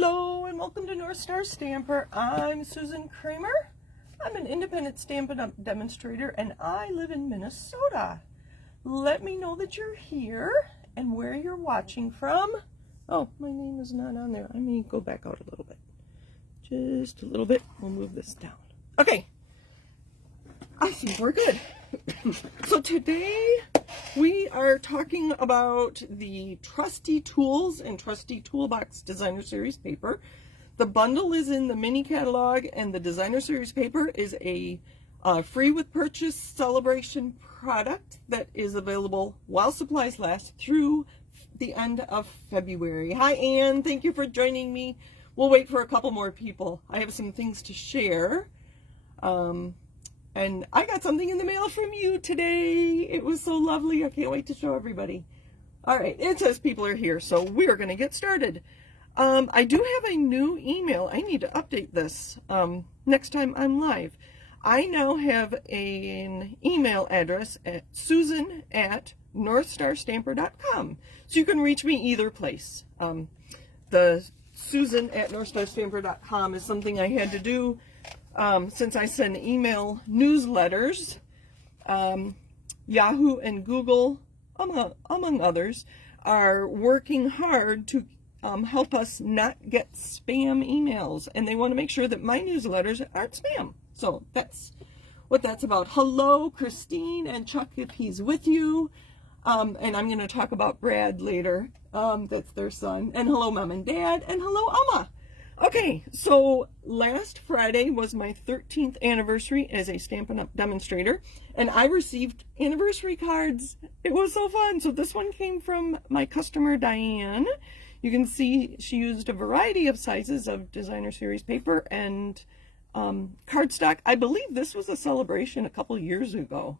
Hello and welcome to North Star Stamper. I'm Susan Kramer. I'm an independent Stampin' Up demonstrator and I live in Minnesota. Let me know that you're here and where you're watching from. Oh, my name is not on there. I may go back out a little bit. Just a little bit. We'll move this down. Okay. I think we're good. So today we are talking about the Trusty Tools and Trusty Toolbox Designer Series paper. The bundle is in the mini catalog and the Designer Series paper is a free with purchase celebration product that is available while supplies last through the end of February. Hi Anne, thank you for joining me. We'll wait for a couple more people. I have some things to share. And I got something in the mail from you today. It was so lovely. I can't wait to show everybody. All right, it says people are here, so we're going to get started. I do have a new email. I need to update this next time I'm live. I now have an email address at susan@northstarstamper.com. So you can reach me either place. The susan@northstarstamper.com is something I had to do since I send email newsletters. Yahoo and Google, among others, are working hard to help us not get spam emails, and they want to make sure that my newsletters aren't spam. So that's what that's about. Hello, Christine and Chuck, if he's with you. And I'm going to talk about Brad later. That's their son. And hello, Mom and Dad. And hello, Alma. Okay, so last Friday was my 13th anniversary as a Stampin' Up demonstrator, and I received anniversary cards. It was so fun. So this one came from my customer, Diane. You can see she used a variety of sizes of Designer Series paper and cardstock. I believe this was a celebration a couple years ago.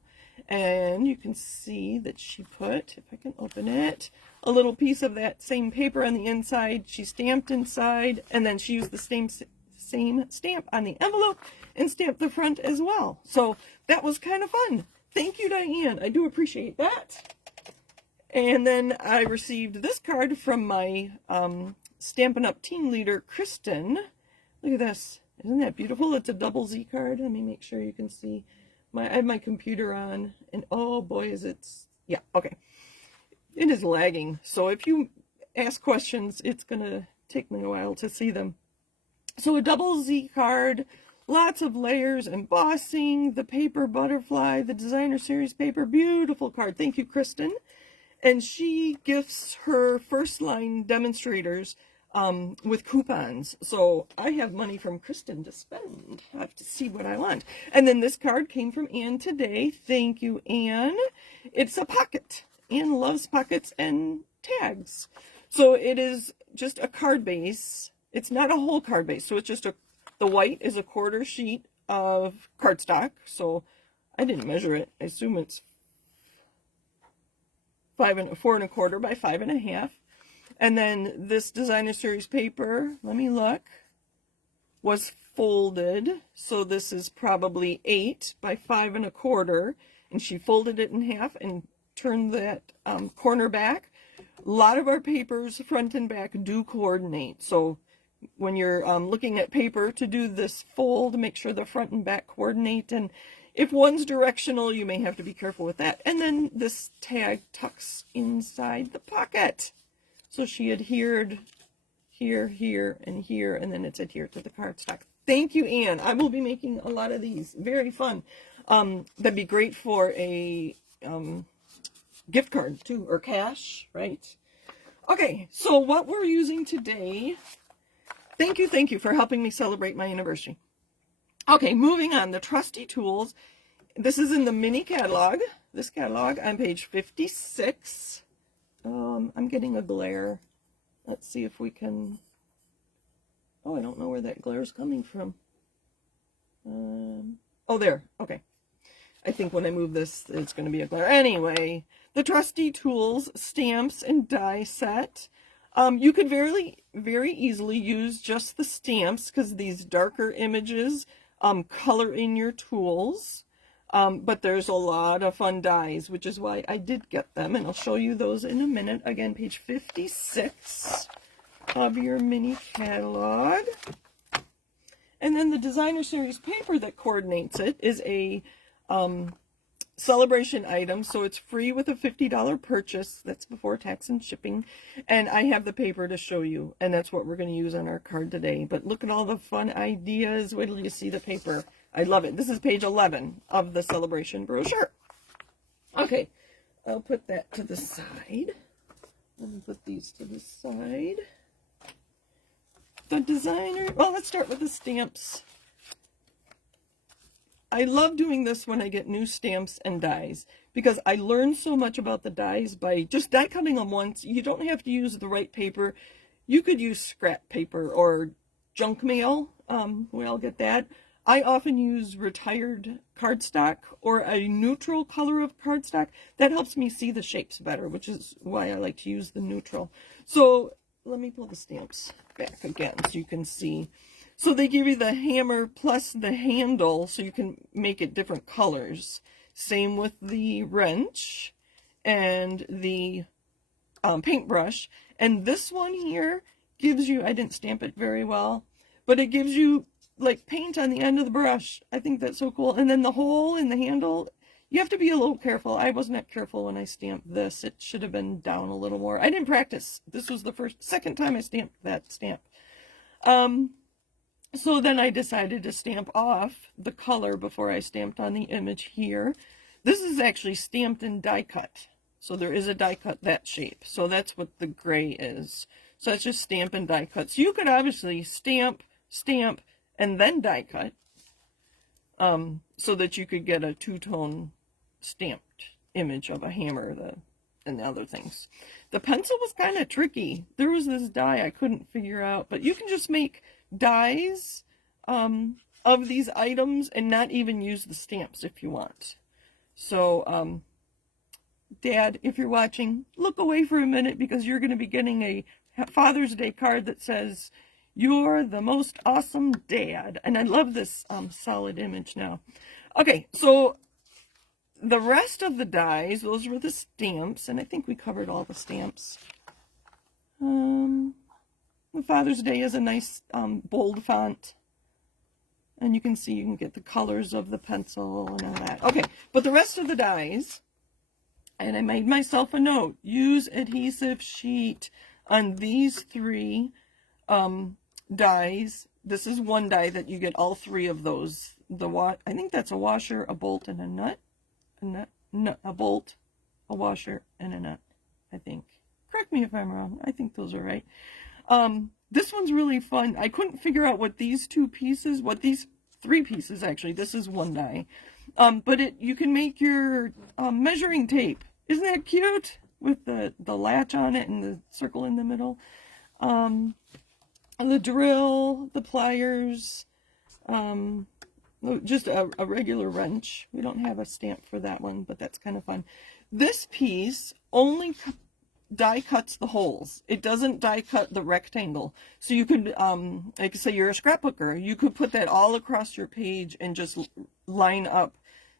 And you can see that she put, if I can open it, a little piece of that same paper on the inside. She stamped inside, and then she used the same stamp on the envelope and stamped the front as well. So that was kind of fun. Thank you, Diane. I do appreciate that. And then I received this card from my Stampin' Up team leader, Kristen. Look at this. Isn't that beautiful? It's a double Z card. Let me make sure you can see. I have my computer on, and oh boy, is it, yeah, okay. It is lagging, so if you ask questions, it's going to take me a while to see them. So a double Z card, lots of layers, embossing, the paper butterfly, the Designer Series paper, beautiful card. Thank you, Kristen. And she gifts her first line demonstrators with coupons. So I have money from Kristen to spend. I have to see what I want. And then this card came from Anne today. Thank you, Anne. It's a pocket. Anne loves pockets and tags. So it is just a card base. It's not a whole card base. So it's just the white is a quarter sheet of cardstock. So I didn't measure it. I assume it's 4 1/4 by 5 1/2. And then this Designer Series paper, let me look, was folded. So this is probably 8 by 5 1/4. And she folded it in half and turned that corner back. A lot of our papers, front and back, do coordinate. So when you're looking at paper to do this fold, make sure the front and back coordinate. And if one's directional, you may have to be careful with that. And then this tag tucks inside the pocket. So she adhered here, here, and here, and then it's adhered to the cardstock. Thank you, Anne. I will be making a lot of these. Very fun. That'd be great for a gift card, too, or cash, right? Okay, so what we're using today, thank you for helping me celebrate my anniversary. Okay, moving on, the Trusty Tools. This is in the mini catalog. This catalog on page 56. I'm getting a glare. Let's see if we can... Oh, I don't know where that glare is coming from. Oh, there. Okay. I think when I move this, it's going to be a glare. Anyway, the Trusty Tools stamps and die set. You could very easily use just the stamps because these darker images color in your tools. But there's a lot of fun dies, which is why I did get them, and I'll show you those in a minute. Again, page 56. of your mini catalog. And then the designer series paper that coordinates it is a Sale-a-bration item, so it's free with a $50 purchase. That's before tax and shipping. And I have the paper to show you, and that's what we're going to use on our card today. But look at all the fun ideas. Wait till you see the paper. I love it. This is page 11 of the Sale-a-bration brochure. Okay, I'll put that to the side. Let me put these to the side. The designer, well, let's start with the stamps. I love doing this when I get new stamps and dies, because I learn so much about the dies by just die cutting them once. You don't have to use the right paper. You could use scrap paper or junk mail. We all get that. I often use retired cardstock or a neutral color of cardstock. That helps me see the shapes better, which is why I like to use the neutral. So let me pull the stamps back again so you can see. So they give you the hammer plus the handle so you can make it different colors. Same with the wrench and the paintbrush. And this one here gives you, I didn't stamp it very well, but it gives you like paint on the end of the brush. I think that's so cool. And then the hole in the handle, you have to be a little careful. I wasn't that careful when I stamped this. It should have been down a little more. I didn't practice. This was the second time I stamped that stamp. So then I decided to stamp off the color before I stamped on the image here. This is actually stamped in die cut. So there is a die cut that shape. So that's what the gray is. So that's just stamp and die cut. So you could obviously stamp, and then die cut. So that you could get a two-tone stamped image of a hammer and the other things. The pencil was kind of tricky. There was this die I couldn't figure out, but you can just make dies of these items and not even use the stamps if you want. So, Dad, if you're watching, look away for a minute because you're going to be getting a Father's Day card that says, "You're the most awesome dad." And I love this solid image now. Okay, so the rest of the dies, those were the stamps, and I think we covered all the stamps. The Father's Day is a nice bold font. And you can see, you can get the colors of the pencil and all that. Okay, but the rest of the dies, and I made myself a note, use adhesive sheet on these three dies. This is one die that you get all three of those. I think that's a washer, a bolt, and a bolt, a washer, and a nut, I think. Correct me if I'm wrong. I think those are right. This one's really fun. I couldn't figure out what these three pieces actually. This is one die. But you can make your measuring tape. Isn't that cute? With the latch on it and the circle in the middle. The drill, the pliers, just a regular wrench. We don't have a stamp for that one, but that's kind of fun. This piece only die cuts the holes. It doesn't die cut the rectangle. So you could, like say you're a scrapbooker, you could put that all across your page and just line up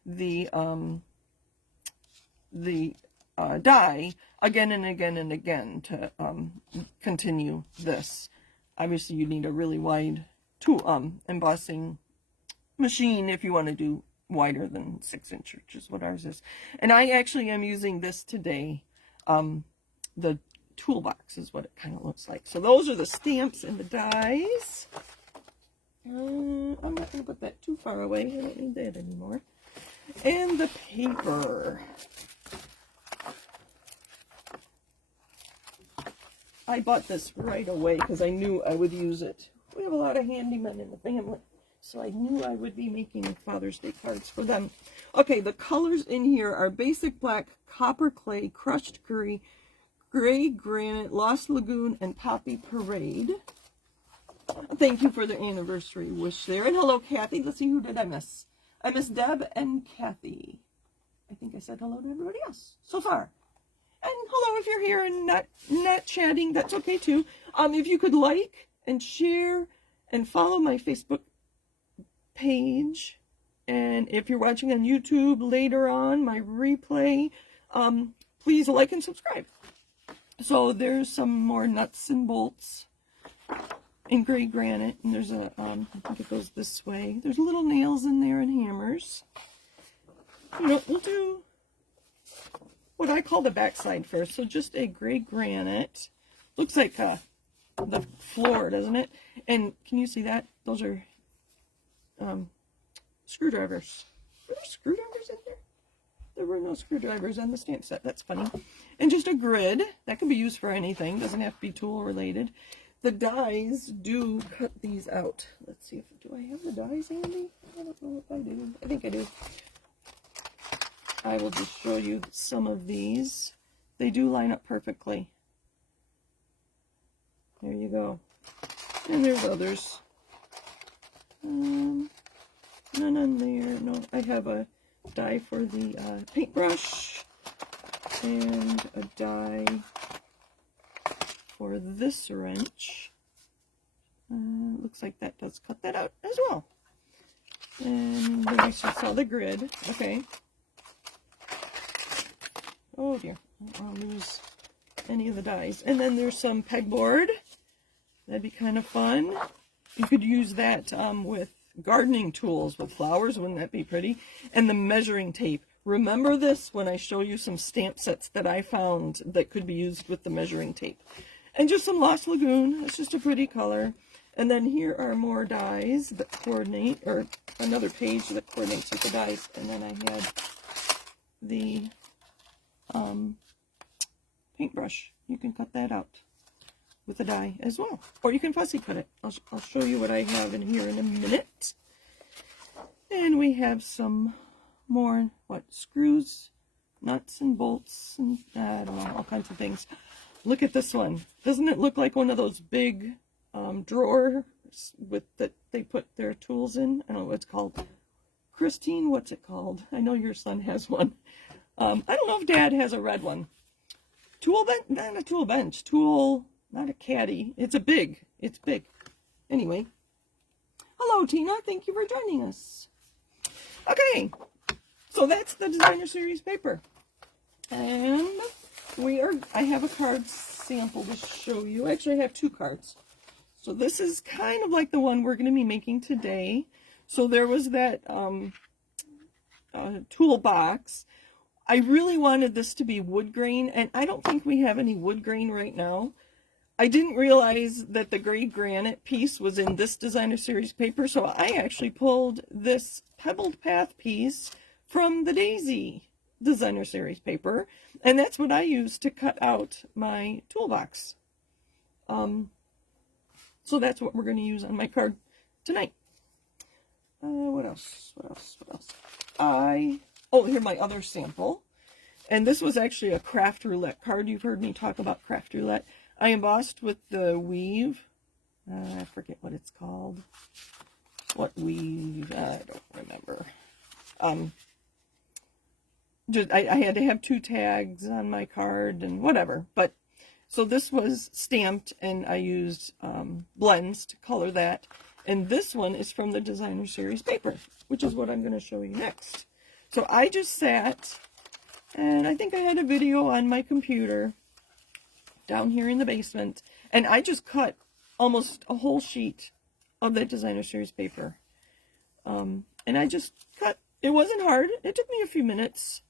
the die again and again and again to continue this. Obviously, you need a really wide embossing machine if you want to do wider than 6 inch, which is what ours is. And I actually am using this today. The Toolbox is what it kind of looks like. So those are the stamps and the dies. I'm not going to put that too far away. I don't need that anymore. And the paper. I bought this right away because I knew I would use it. We have a lot of handymen in the family, so I knew I would be making Father's Day cards for them. Okay, the colors in here are basic black, copper clay, crushed gray, granite, Lost Lagoon, and Poppy Parade. Thank you for the anniversary wish there. And hello, Kathy. Let's see, who did I miss? I missed Deb and Kathy. I think I said hello to everybody else so far. And hello, if you're here and not chatting, that's okay too. If you could like and share and follow my Facebook page. And if you're watching on YouTube later on, my replay, please like and subscribe. So there's some more nuts and bolts in gray granite, and there's a, I think it goes this way. There's little nails in there and hammers. You know, we'll do what I call the backside first. So just a gray granite. Looks like the floor, doesn't it? And can you see that? Those are screwdrivers. Were there screwdrivers in there? There were no screwdrivers on the stamp set. That's funny. And just a grid. That can be used for anything. Doesn't have to be tool related. The dies do cut these out. Let's see if, do I have the dies handy? I don't know if I do. I think I do. I will just show you some of these. They do line up perfectly. There you go. And there's others. None on there. No, I have a die for the paintbrush and a die for this wrench. Looks like that does cut that out as well. And then we just saw the grid. Okay. Oh dear, I'll lose any of the dies. And then there's some pegboard. That'd be kind of fun. You could use that with gardening tools, with flowers. Wouldn't that be pretty? And the measuring tape. Remember this when I show you some stamp sets that I found that could be used with the measuring tape. And just some Lost Lagoon. It's just a pretty color. And then here are more dies that coordinate, or another page that coordinates with the dies. And then I had the paintbrush. You can cut that out with a die as well. Or you can fussy cut it. I'll show you what I have in here in a minute. And we have some more, screws, nuts and bolts, and I don't know, all kinds of things. Look at this one. Doesn't it look like one of those big drawers with that they put their tools in? I don't know what it's called. Christine, what's it called? I know your son has one. I don't know if Dad has a red one. Tool bench, not a tool bench. Tool, not a caddy. It's big. Anyway. Hello, Tina. Thank you for joining us. Okay. So that's the designer series paper. And I have a card sample to show you. Actually, I have two cards. So this is kind of like the one we're going to be making today. So there was that Toolbox. I really wanted this to be wood grain, and I don't think we have any wood grain right now. I didn't realize that the gray granite piece was in this designer series paper, so I actually pulled this pebbled path piece from the Daisy designer series paper, and that's what I used to cut out my toolbox. So that's what we're going to use on my card tonight. What else? Oh, here's my other sample. And this was actually a craft roulette card. You've heard me talk about craft roulette. I embossed with the weave. I forget what it's called. What weave? I don't remember. I had to have 2 tags on my card and whatever. But so this was stamped, and I used blends to color that. And this one is from the designer series paper, which is what I'm going to show you next. So I just sat, and I think I had a video on my computer down here in the basement, and I just cut almost a whole sheet of that designer series paper. And I just cut. It wasn't hard. It took me a few minutes.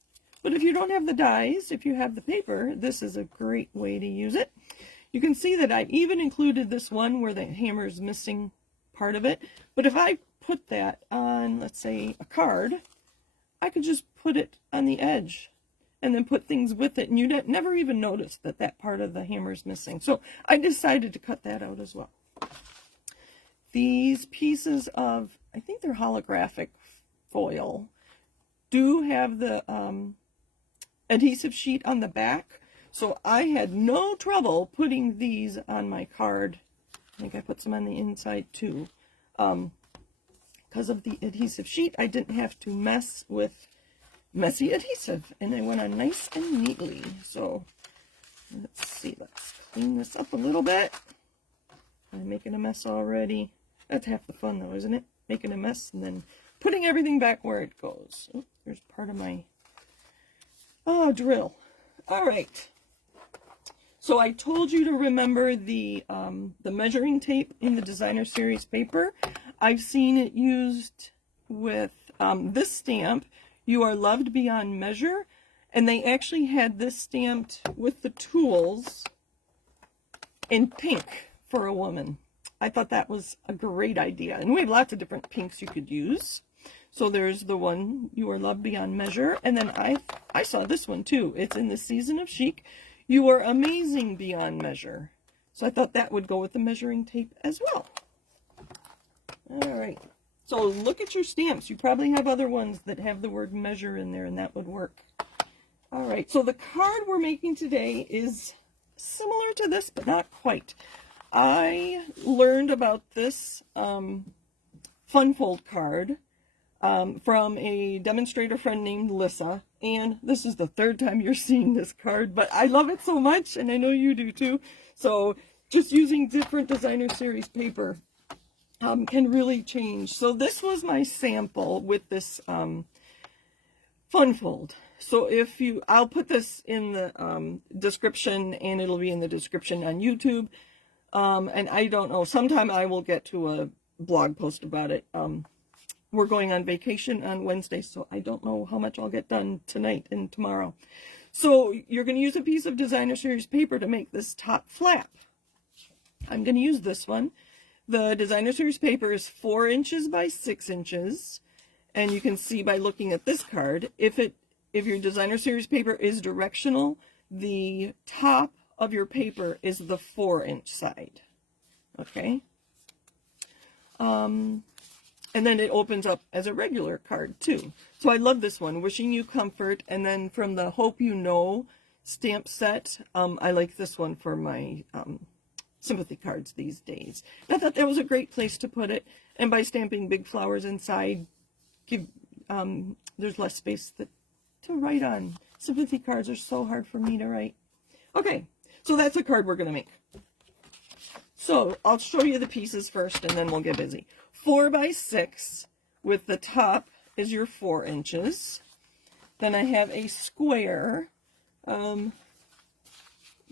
But if you don't have the dies, if you have the paper, this is a great way to use it. You can see that I even included this one where the hammer is missing part of it. But if I put that on, let's say, a card, I could just put it on the edge and then put things with it, and you'd never even notice that that part of the hammer is missing. So I decided to cut that out as well. These pieces of, I think they're holographic foil, do have the adhesive sheet on the back. So I had no trouble putting these on my card. I think I put some on the inside too. Because of the adhesive sheet, I didn't have to mess with messy adhesive, and it went on nice and neatly. So let's see, let's clean this up a little bit. I'm making a mess already. That's half the fun though, isn't it? Making a mess and then putting everything back where it goes. Oh, there's part of my drill. All right. So I told you to remember the measuring tape in the designer series paper. I've seen it used with this stamp, "You Are Loved Beyond Measure," and they actually had this stamped with the tools in pink for a woman. I thought that was a great idea, and we have lots of different pinks you could use. So there's the one, "You Are Loved Beyond Measure," and then I saw this one too. It's in the Season of Chic, "You Are Amazing Beyond Measure." So I thought that would go with the measuring tape as well. All right, so look at your stamps. You probably have other ones that have the word measure in there, and that would work. All right, so the card we're making today is similar to this, but not quite. I learned about this fun fold card from a demonstrator friend named Lissa, and this is the third time you're seeing this card, but I love it so much, and I know you do too. So just using different designer series paper can really change. So this was my sample with this fun fold. So I'll put this in the description, and it'll be in the description on YouTube. And I don't know, sometime I will get to a blog post about it. We're going on vacation on Wednesday, so I don't know how much I'll get done tonight and tomorrow. So you're going to use a piece of designer series paper to make this top flap. I'm going to use this one. The designer series paper is 4 inches by 6 inches, and you can see by looking at this card, if your designer series paper is directional, the top of your paper is the 4-inch side. Okay. And then it opens up as a regular card too. So I love this one, "Wishing You Comfort." And then from the Hope You Know stamp set, I like this one for my sympathy cards these days. And I thought that was a great place to put it. And by stamping big flowers inside, there's less space to write on. Sympathy cards are so hard for me to write. Okay, so that's a card we're going to make. So I'll show you the pieces first, and then we'll get busy. 4 by 6 with the top is your 4 inches. Then I have a square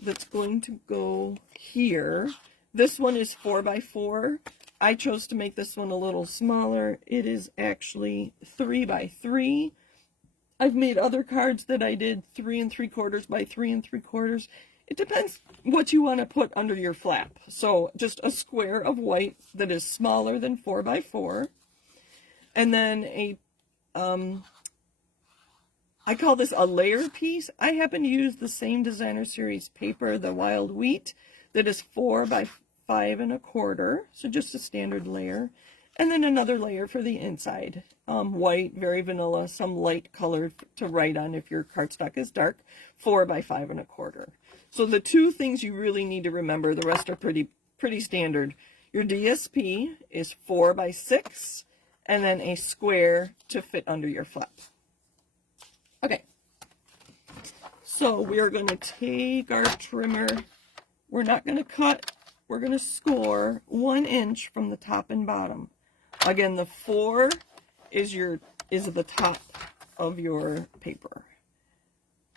that's going to go here. This one is 4 by 4. I chose to make this one a little smaller. It is actually 3 by 3. I've made other cards that I did 3 3/4 by 3 3/4. It depends what you want to put under your flap. So just a square of white that is smaller than 4 by 4. And then I call this a layer piece. I happen to use the same designer series paper, the Wild Wheat, that is 4 by 5 1/4. So just a standard layer. And then another layer for the inside. White, very vanilla, some light color to write on if your cardstock is dark. 4 by 5 1/4. So the two things you really need to remember, the rest are pretty standard. Your DSP is 4 by 6, and then a square to fit under your flap. Okay, so we are going to take our trimmer. We're not going to cut, we're going to score 1 inch from the top and bottom. Again, the 4 is the top of your paper.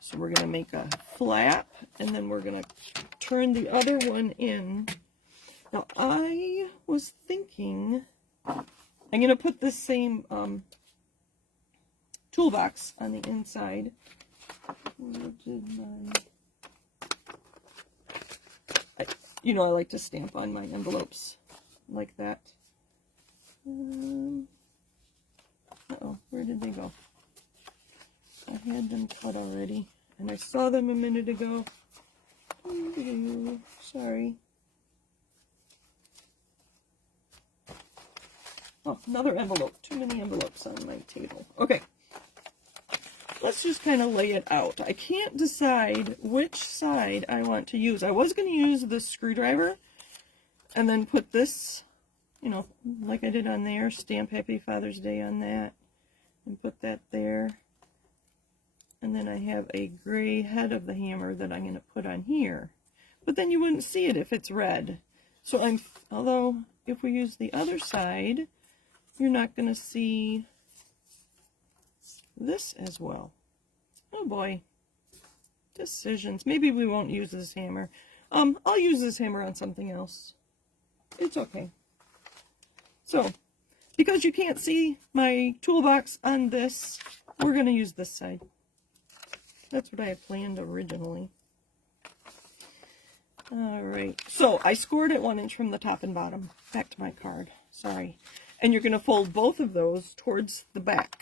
So we're going to make a flap, and then we're going to turn the other one in. Now, I was thinking I'm going to put this same toolbox on the inside. I like to stamp on my envelopes like that. Uh-oh, where did they go? I had them cut already, and I saw them a minute ago. Sorry. Oh, another envelope. Too many envelopes on my table. Okay. Let's just kind of lay it out. I can't decide which side I want to use. I was going to use the screwdriver and then put this, like I did on there, stamp Happy Father's Day on that, and put that there. And then I have a gray head of the hammer that I'm going to put on here. But then you wouldn't see it if it's red. So although if we use the other side, you're not going to see this as well. Oh boy. Decisions. Maybe we won't use this hammer. I'll use this hammer on something else. It's okay. So, because you can't see my toolbox on this, we're going to use this side. That's what I had planned originally. Alright, so I scored it 1 inch from the top and bottom. Back to my card, sorry. And you're going to fold both of those towards the back.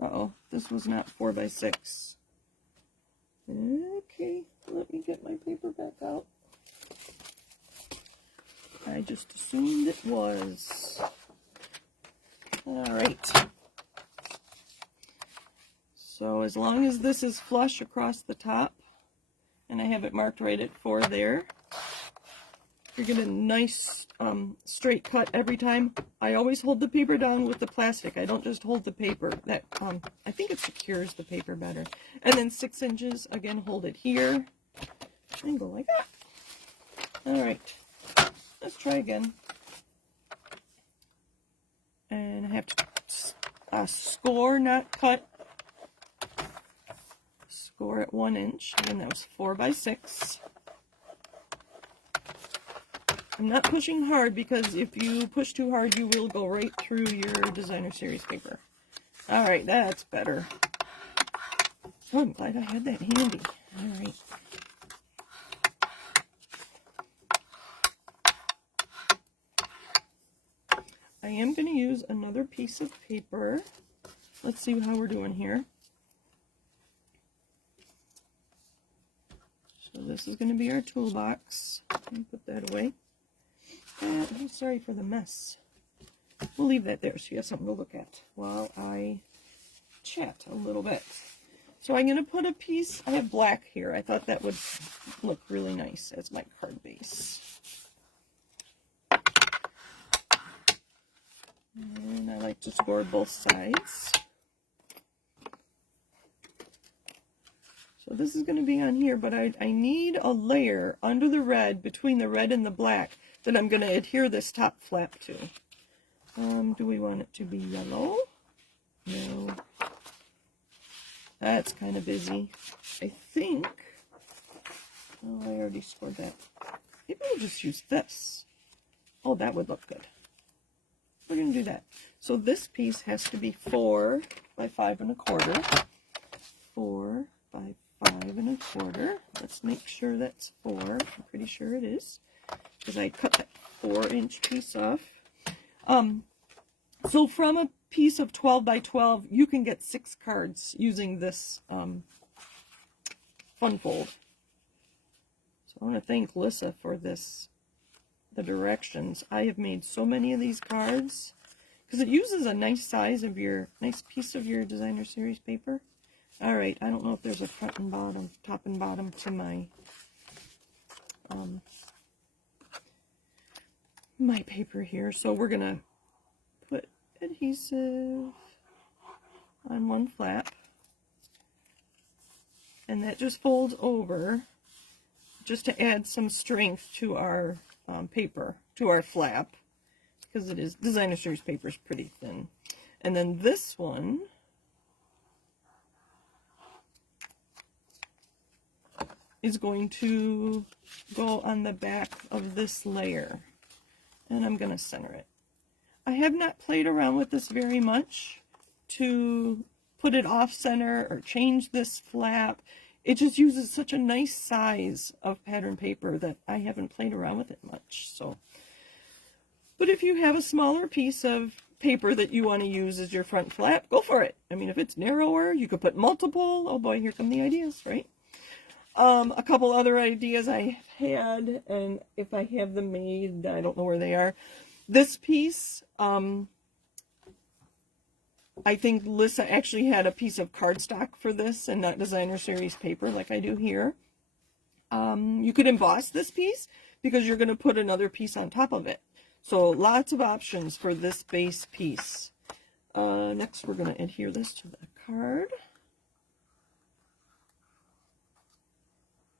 Uh-oh, this was not 4 by 6. Okay, let me get my paper back out. I just assumed it was. Alright. So as long as this is flush across the top, and I have it marked right at 4 there, you're going to nice straight cut every time. I always hold the paper down with the plastic. I don't just hold the paper. That I think it secures the paper better. And then 6 inches, again, hold it here, and go like that. Alright, let's try again. And I have to score, not cut. Score at 1 inch. Again, that was 4 by 6. I'm not pushing hard because if you push too hard, you will go right through your designer series paper. Alright, that's better. Oh, I'm glad I had that handy. Alright. I am going to use another piece of paper. Let's see how we're doing here. So this is going to be our toolbox. Let me put that away. And I'm sorry for the mess. We'll leave that there so you have something to look at while I chat a little bit. So I'm going to put a piece, I have black here. I thought that would look really nice as my card base. And I like to score both sides. So this is going to be on here, but I need a layer under the red, between the red and the black, that I'm going to adhere this top flap to. Do we want it to be yellow? No. That's kind of busy. I think, oh, I already scored that. Maybe we'll just use this. Oh, that would look good. We're going to do that. So this piece has to be 4 by 5 1/4. 4 by 5 1/4. Let's make sure that's 4. I'm pretty sure it is, because I cut that 4-inch piece off. So from a piece of 12 by 12, you can get 6 cards using this fun fold. So I want to thank Lissa for this, the directions. I have made so many of these cards because it uses a nice size of your, nice piece of your designer series paper. All right, I don't know if there's a front and bottom, top and bottom to my my paper here. So we're gonna put adhesive on one flap, and that just folds over just to add some strength to our paper, to our flap, because it is, designer series paper is pretty thin. And then this one is going to go on the back of this layer, and I'm going to center it. I have not played around with this very much to put it off center or change this flap. It just uses such a nice size of pattern paper that I haven't played around with it much. So, but if you have a smaller piece of paper that you want to use as your front flap, go for it. I mean, if it's narrower, you could put multiple. Oh boy, here come the ideas, right? A couple other ideas I had, and if I have them made, I don't know where they are. This piece, I think Lissa actually had a piece of cardstock for this and not designer series paper like I do here. You could emboss this piece because you're going to put another piece on top of it. So lots of options for this base piece. Next, we're going to adhere this to the card.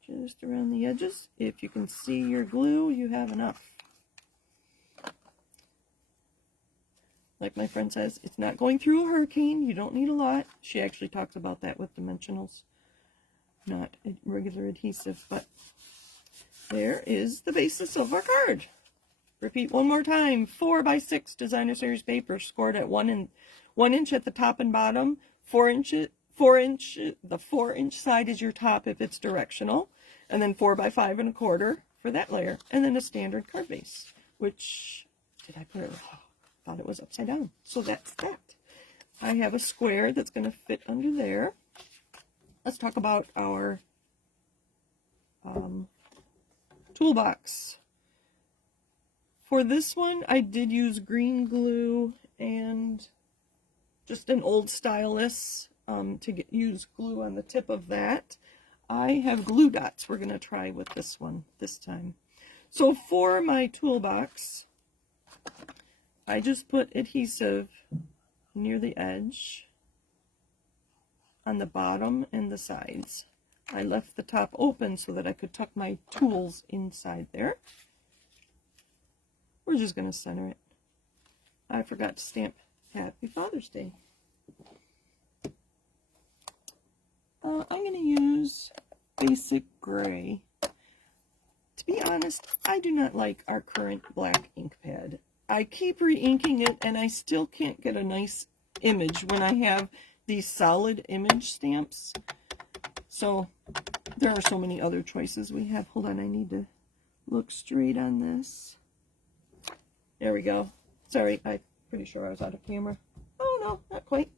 Just around the edges. If you can see your glue, you have enough. Like my friend says, it's not going through a hurricane. You don't need a lot. She actually talks about that with dimensionals, not a regular adhesive. But there is the basis of our card. Repeat one more time. 4x6 designer series paper, scored at 1 inch at the top and bottom. 4 inches. The 4-inch side is your top if it's directional, and then 4x5 1/4 for that layer, and then a standard card base. Which did I put it? Oh, thought it was upside down. So that's that. I have a square that's going to fit under there. Let's talk about our toolbox. For this one, I did use green glue and just an old stylus to use glue on the tip of that. I have glue dots we're going to try with this one this time. So for my toolbox, I just put adhesive near the edge on the bottom and the sides. I left the top open so that I could tuck my tools inside there. We're just going to center it. I forgot to stamp Happy Father's Day. I'm going to use basic gray. To be honest, I do not like our current black ink pad. I keep re-inking it and I still can't get a nice image when I have these solid image stamps. So there are so many other choices we have. Hold on, I need to look straight on this. There we go. Sorry, I'm pretty sure I was out of camera. Oh no, not quite.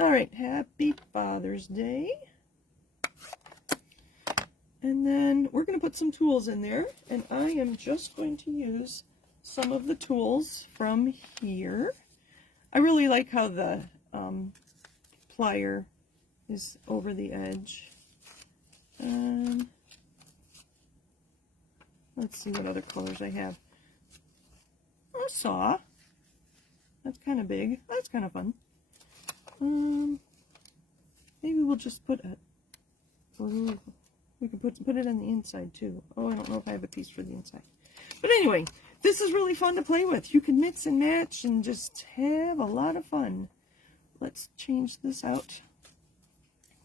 All right, Happy Father's Day. And then we're going to put some tools in there, and I am just going to use some of the tools from here. I really like how the plier is over the edge. Let's see what other colors I have. A saw. That's kind of big. That's kind of fun. Maybe we'll just put a... We can put it on the inside too. Oh, I don't know if I have a piece for the inside. But anyway, this is really fun to play with. You can mix and match and just have a lot of fun. Let's change this out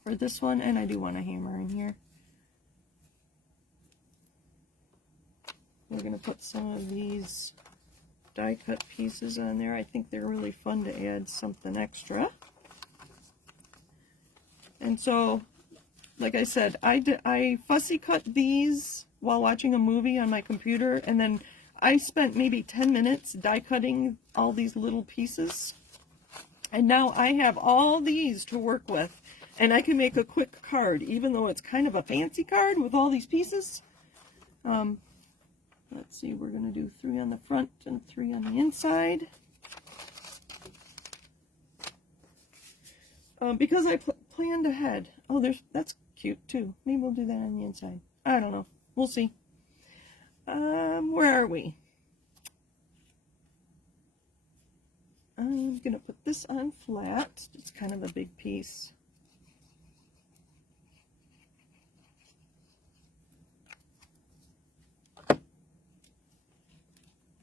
for this one, and I do want a hammer in here. We're going to put some of these die cut pieces on there. I think they're really fun to add something extra. And so, like I said, I fussy cut these while watching a movie on my computer, and then I spent maybe 10 minutes die cutting all these little pieces. And now I have all these to work with, and I can make a quick card, even though it's kind of a fancy card with all these pieces. Let's see, we're going to do 3 on the front and 3 on the inside. Because I planned ahead. Oh, that's cute too. Maybe we'll do that on the inside. I don't know. We'll see. Where are we? I'm going to put this on flat. It's kind of a big piece. I'm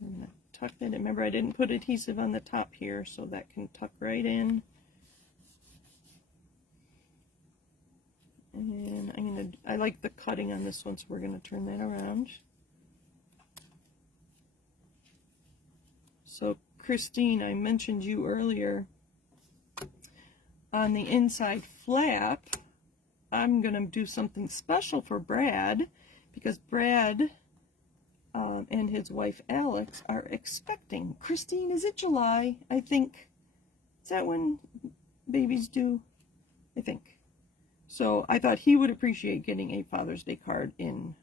going to tuck it. Remember, I didn't put adhesive on the top here, so that can tuck right in. And I like the cutting on this one, so we're going to turn that around. So Christine, I mentioned you earlier. On the inside flap, I'm going to do something special for Brad, because Brad and his wife Alex are expecting. Christine, is it July? I think. Is that when babies do? I think. So I thought he would appreciate getting a Father's Day card in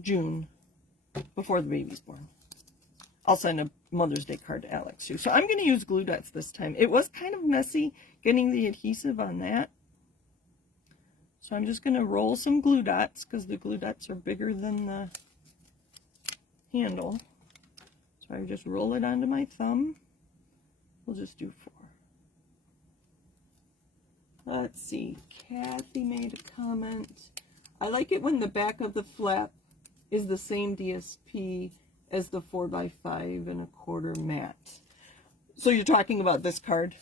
June, before the baby's born. I'll send a Mother's Day card to Alex too. So I'm going to use glue dots this time. It was kind of messy getting the adhesive on that. So I'm just going to roll some glue dots, because the glue dots are bigger than the handle. So I just roll it onto my thumb. We'll just do 4. Let's see, Kathy made a comment. I like it when the back of the flap is the same DSP as the 4x5 1/4 mat. So you're talking about this card?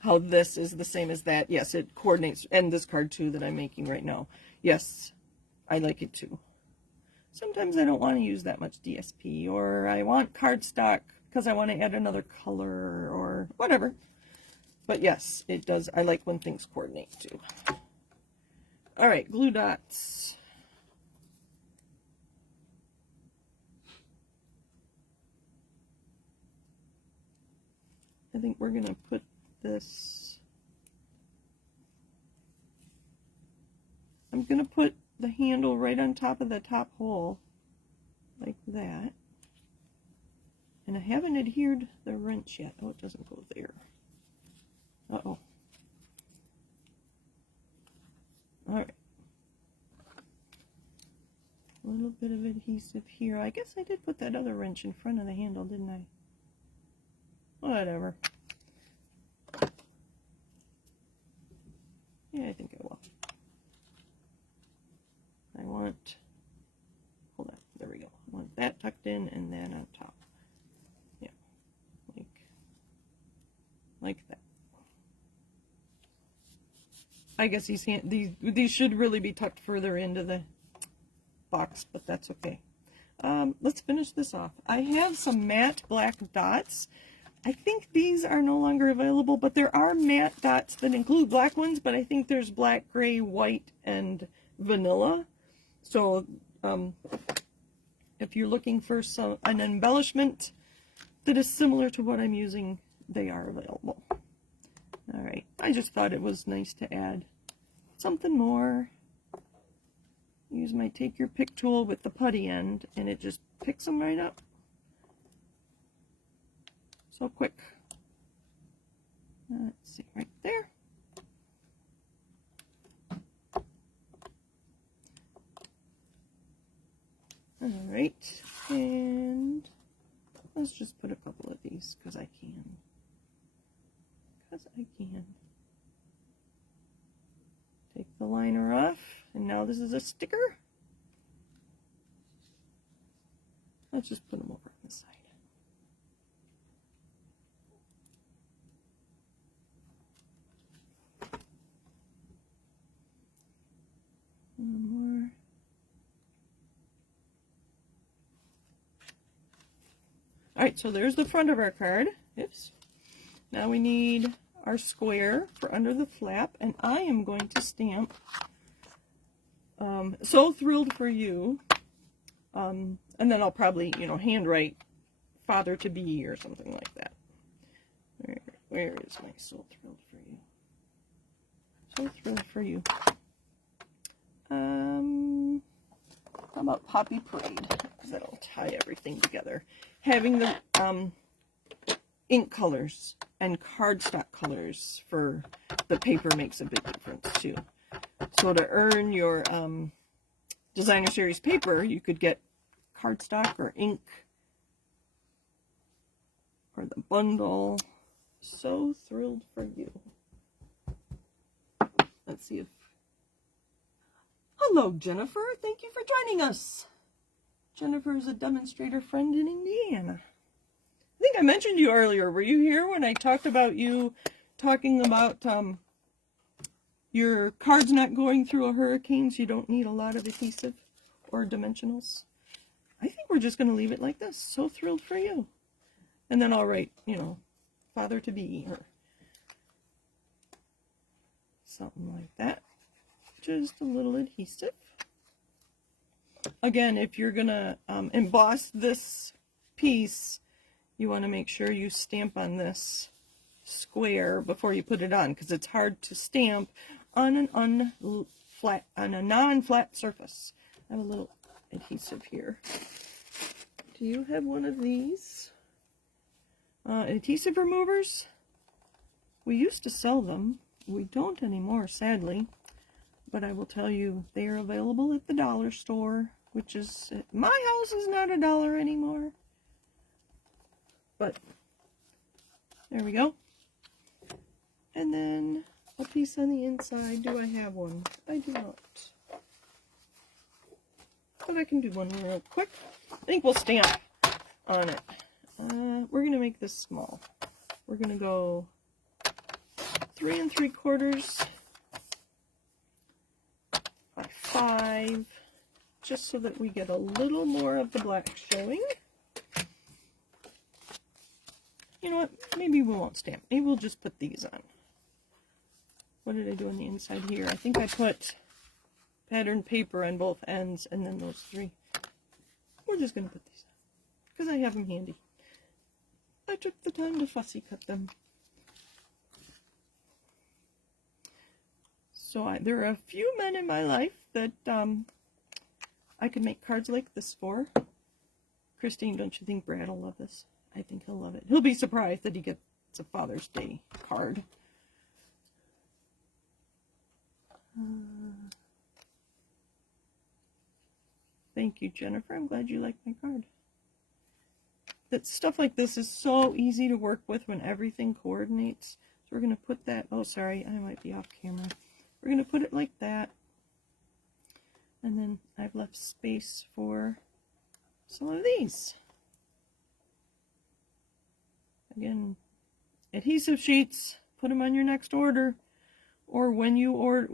How this is the same as that? Yes, it coordinates. And this card too that I'm making right now. Yes, I like it too. Sometimes I don't want to use that much DSP, or I want cardstock because I want to add another color or whatever. But yes, it does. I like when things coordinate too. All right, glue dots. I think we're going to put this, I'm going to put the handle right on top of the top hole, like that. And I haven't adhered the wrench yet. Oh, it doesn't go there. Uh-oh. All right. A little bit of adhesive here. I guess I did put that other wrench in front of the handle, didn't I? Whatever. Yeah, I think I will. I want, hold on, there we go. I want that tucked in and then on top. Yeah, like that. I guess these should really be tucked further into the box, but that's okay. Let's finish this off. I have some matte black dots. I think these are no longer available, but there are matte dots that include black ones, but I think there's black, gray, white, and vanilla. So if you're looking for an embellishment that is similar to what I'm using, they are available. All right, I just thought it was nice to add something more. Use my take your pick tool with the putty end, and it just picks them right up. So quick. Let's see, right there. All right, and let's just put a couple of these because I can. Take the liner off, and now this is a sticker. Let's just put them over on the side. One more. All right, so there's the front of our card. Oops. Now we need our square for under the flap, and I am going to stamp So Thrilled for You, and then I'll probably, handwrite Father to Be or something like that. Where is my So Thrilled for You? So Thrilled for You. How about Poppy Parade? Because that'll tie everything together. Having the ink colors and cardstock colors for the paper makes a big difference too. So to earn your designer series paper, you could get cardstock or ink or the bundle. So Thrilled for You. Let's see if... Hello, Jennifer. Thank you for joining us. Jennifer is a demonstrator friend in Indiana. I think I mentioned you earlier. Were you here when I talked about you talking about your cards not going through a hurricane, so you don't need a lot of adhesive or dimensionals? I think we're just going to leave it like this. So Thrilled for You. And then I'll write, Father to Be or something like that. Just a little adhesive. Again, if you're going to emboss this piece, you want to make sure you stamp on this square before you put it on, because it's hard to stamp on a non-flat surface. I have a little adhesive here. Do you have one of these adhesive removers? We used to sell them. We don't anymore, sadly. But I will tell you, they are available at the dollar store, which is, my house is not $1 anymore. But there we go. And then a piece on the inside. Do I have one? I do not. but I can do one real quick. I think we'll stamp on it. We're going to make this small. We're going to go 3 3/4 by 5, just so that we get a little more of the black showing. You know what? Maybe we won't stamp. Maybe we'll just put these on. What did I do on the inside here? I think I put patterned paper on both ends, and then those 3. We're just going to put these on because I have them handy. I took the time to fussy cut them. So there are a few men in my life that I could make cards like this for. Christine, don't you think Brad will love this? I think he'll love it. He'll be surprised that he gets a Father's Day card. Thank you, Jennifer. I'm glad you liked my card. That stuff like this is so easy to work with when everything coordinates. So we're going to put that, oh sorry, I might be off camera. We're going to put it like that. And then I've left space for some of these. Again, adhesive sheets, put them on your next order. Or when you order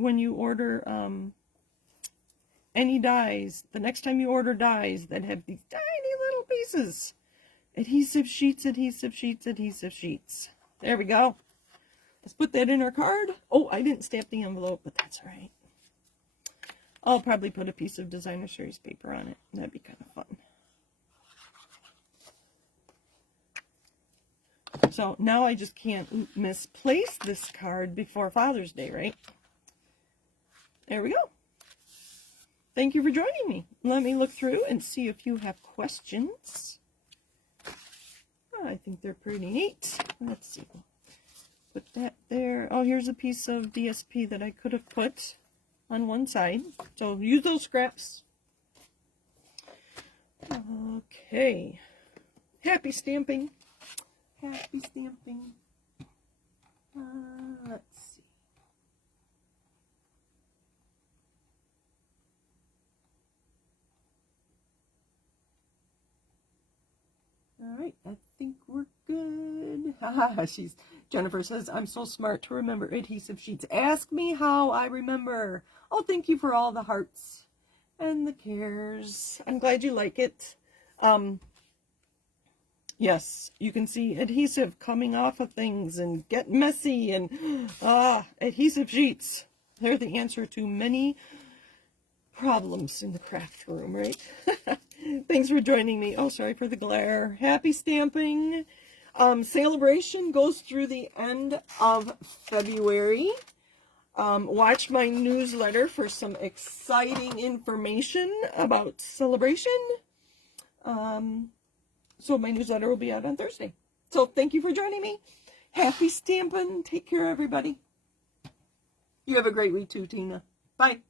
any dies, the next time you order dies that have these tiny little pieces. Adhesive sheets, adhesive sheets, adhesive sheets. There we go. Let's put that in our card. Oh, I didn't stamp the envelope, but that's all right. I'll probably put a piece of designer series paper on it. That'd be kind of fun. So now I just can't misplace this card before Father's Day, right? There we go. Thank you for joining me. Let me look through and see if you have questions. Oh, I think they're pretty neat. Let's see. Put that there. Oh, here's a piece of DSP that I could have put on one side. So use those scraps. Okay. Happy stamping. Happy stamping. Let's see. All right, I think we're good. Jennifer says, I'm so smart to remember adhesive sheets. Ask me how I remember. Oh, thank you for all the hearts and the cares. I'm glad you like it. Yes, you can see adhesive coming off of things and get messy, and adhesive sheets. They're the answer to many problems in the craft room, right? Thanks for joining me. Oh, sorry for the glare. Happy stamping. Sale-a-bration goes through the end of February. Watch my newsletter for some exciting information about Sale-a-bration. So my newsletter will be out on Thursday. So thank you for joining me. Happy stamping. Take care, everybody. You have a great week too, Tina. Bye.